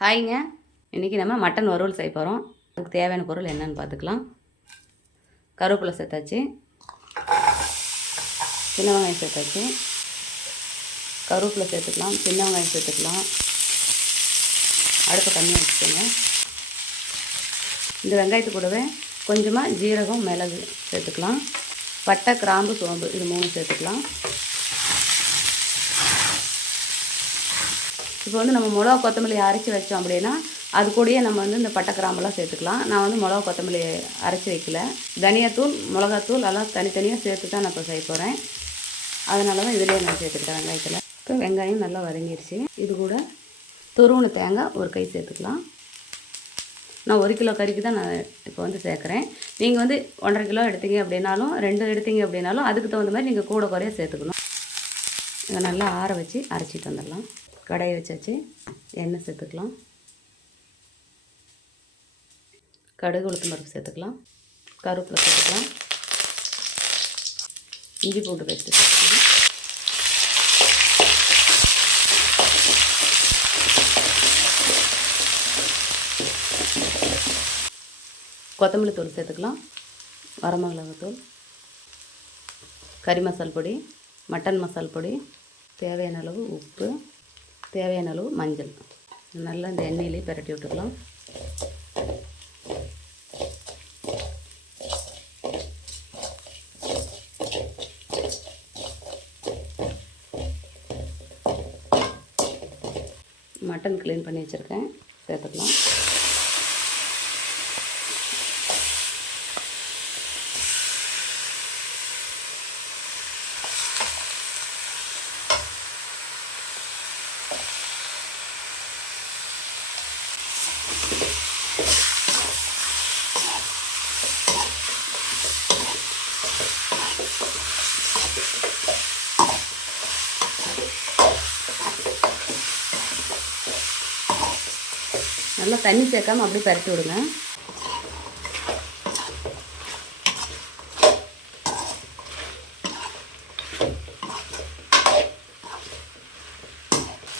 ஹாய்ங்க. இன்றைக்கி நம்ம மட்டன் வறுவல் செய்ய போகிறோம் அதுக்கு தேவையான பொருள் என்னன்னு பார்த்துக்கலாம். கருவேப்பிலை சேர்த்தாச்சு. சின்ன வெங்காயம் சேர்த்தாச்சு. கருவேப்பிலை சேர்த்துக்கலாம். சின்ன வெங்காயம் சேர்த்துக்கலாம். அடுப்பு கம்மியாக வச்சுக்கோங்க. இந்த வெங்காயத்து கூடவே கொஞ்சமாக ஜீரகம் மிளகு சேர்த்துக்கலாம். பட்டை கிராம்பு சோம்பு இது மூணு சேர்த்துக்கலாம். இப்போ வந்து நம்ம மிளகா கொத்தமல்லி அரைச்சி வச்சோம் அப்படின்னா அது கூடயே நம்ம வந்து இந்த பட்டை கிராம்பெல்லாம் சேர்த்துக்கலாம். நான் வந்து மிளகா கொத்தமல்லி அரைச்சி வைக்கல. தனியாத்தூள் மிளகாத்தூள் எல்லாம் தனித்தனியாக சேர்த்து தான் நான் இப்போ செய்ய போகிறேன் அதனால தான் இதிலே நான் சேர்த்துக்கிட்டேன் வெங்காயத்தில். இப்போ வெங்காயம் நல்லா வதங்கிடுச்சு இது கூட துருவண தேங்காய் ஒரு கை சேர்த்துக்கலாம். நான் ஒரு கிலோ கறிக்கு தான் நான் இப்போ வந்து சேர்க்குறேன். நீங்கள் வந்து ஒன்றரை கிலோ எடுத்தீங்க அப்படின்னாலும் ரெண்டு எடுத்தீங்க அப்படின்னாலும் அதுக்கு தகுந்த மாதிரி நீங்கள் கூட குறைய சேர்த்துக்கணும். இதை நல்லா ஆற வச்சு அரைச்சிட்டு வந்துடலாம். கடாயை வச்சாச்சு எண்ணெய் சேர்த்துக்கலாம். கடுகு உளுத்தம் பருப்பு சேர்த்துக்கலாம். கருவேப்பிலை சேர்த்துக்கலாம். இஞ்சி பூண்டு பேஸ்ட்டு சேர்த்துக்கலாம். கொத்தமல்லி தூள் சேர்த்துக்கலாம். வரமிளகாத்தூள் கறி மசால் பொடி மட்டன் மசால் பொடி தேவையான அளவு உப்பு தேவையான அளவு மஞ்சள். நல்லா இந்த எண்ணெயிலே பரட்டி விட்டுக்கலாம். மட்டன் க்ளீன் பண்ணி வச்சுருக்கேன். சேர்த்துக்கலாம். நல்லா தண்ணி சேர்க்காமல் அப்படியே பரட்டி விடுங்க.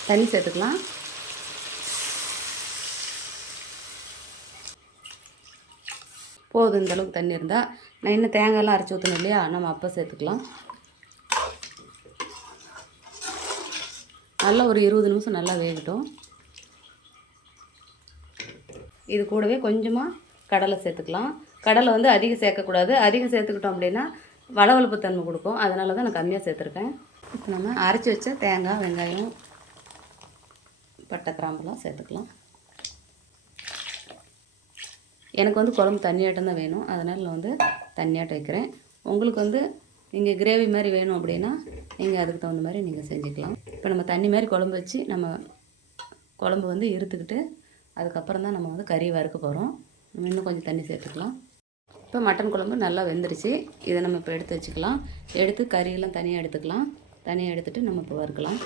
தண்ணி சேர்த்துக்கலாம். போதும் இந்த அளவுக்கு தண்ணி இருந்தால் நான் இன்னும் தேங்காயெல்லாம் அரைச்சி ஊற்றணும் இல்லையா? நம்ம அப்போ சேர்த்துக்கலாம். நல்லா ஒரு இருபது நிமிஷம் நல்லா வேகட்டும். இது கூடவே கொஞ்சமாக கடலை சேர்த்துக்கலாம். கடலை வந்து அதிகம் சேர்க்கக்கூடாது. அதிகம் சேர்த்துக்கிட்டோம் அப்படின்னா வளவளப்பு தன்மை கொடுக்கும். அதனால தான் நான் கம்மியாக சேர்த்துருக்கேன். இப்போ நம்ம அரைச்சி வச்ச தேங்காய் வெங்காயம் பட்டை கிராம்பெல்லாம் சேர்த்துக்கலாம். எனக்கு வந்து குழம்பு தண்ணியாட்டம் தான் வேணும். அதனால் நான் வந்து தண்ணியாட்டம் வைக்கிறேன். உங்களுக்கு வந்து நீங்கள் கிரேவி மாதிரி வேணும் அப்படின்னா நீங்கள் அதுக்கு தகுந்த மாதிரி நீங்கள் செஞ்சுக்கலாம். இப்போ நம்ம தண்ணி மாதிரி குழம்பு வச்சு நம்ம குழம்பு வந்து இருத்துக்கிட்டு அதுக்கப்புறம் தான் நம்ம வந்து கறி வறுக்க போகிறோம் இன்னும் கொஞ்சம் தண்ணி சேர்த்துக்கலாம். இப்போ மட்டன் குழம்பு நல்லா வெந்துருச்சு. இதை நம்ம இப்போ எடுத்து வச்சுக்கலாம். எடுத்து கறியெல்லாம் தனியாக எடுத்துக்கலாம். தனியாக எடுத்துகிட்டு நம்ம இப்போ வறுக்கலாம்.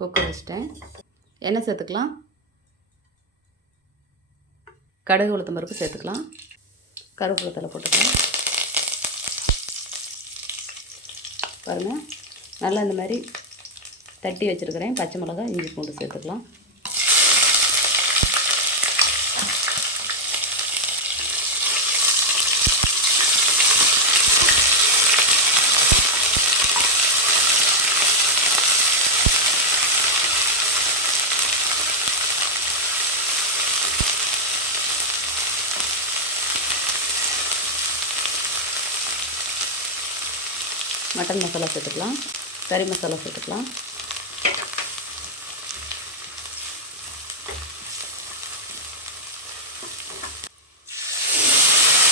குக்கர் வச்சிட்டேன். எண்ணெய் சேர்த்துக்கலாம். கடுகு உளுத்தம் பருப்பு சேர்த்துக்கலாம். கருவேப்பிலை தலை போட்டுக்கலாம். பாருங்கள் நல்லா இந்த மாதிரி தட்டி வச்சுருக்கிறேன். பச்சை மிளகா இஞ்சி பூண்டு சேர்த்துக்கலாம். மட்டன் மசாலா சேர்த்துக்கலாம். கறி மசாலா சேர்த்துக்கலாம்.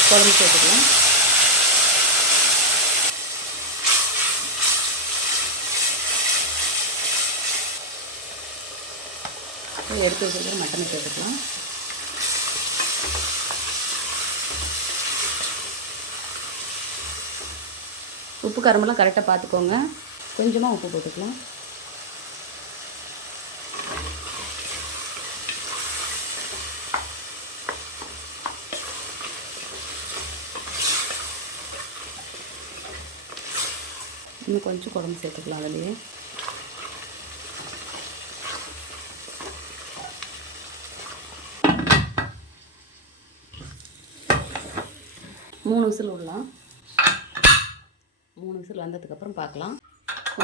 குழம்பு சேர்த்துக்கலாம். எடுத்து வச்சுருக்கிற மட்டனை சேர்த்துக்கலாம். உப்பு காரமெல்லாம் கரெக்டாக பார்த்துக்கோங்க கொஞ்சமாக உப்பு போட்டுக்கலாம். இன்னும் கொஞ்சம் குழம்பு சேர்த்துக்கலாம் அதுலேயே. மூணு விசில் விடலாம். மூணு விசில் வந்ததுக்கப்புறம் பார்க்கலாம்.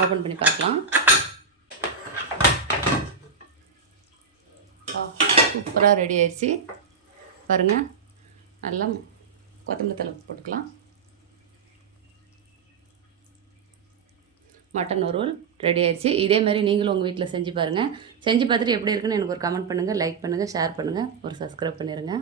ஓப்பன் பண்ணி பார்க்கலாம். சூப்பராக ரெடி ஆயிடுச்சு. பாருங்கள் நல்லா கொத்தமல்லி தலை போட்டுக்கலாம். மட்டன் வறுவல் ரெடி ஆயிடுச்சு. இதே மாதிரி நீங்களும் உங்கள் வீட்டில் செஞ்சு பாருங்கள் செஞ்சு பார்த்துட்டு எப்படி இருக்குன்னு எனக்கு ஒரு கமெண்ட் பண்ணுங்கள் லைக் பண்ணுங்கள் ஷேர் பண்ணுங்கள் ஒரு சப்ஸ்கிரைப் பண்ணிடுங்க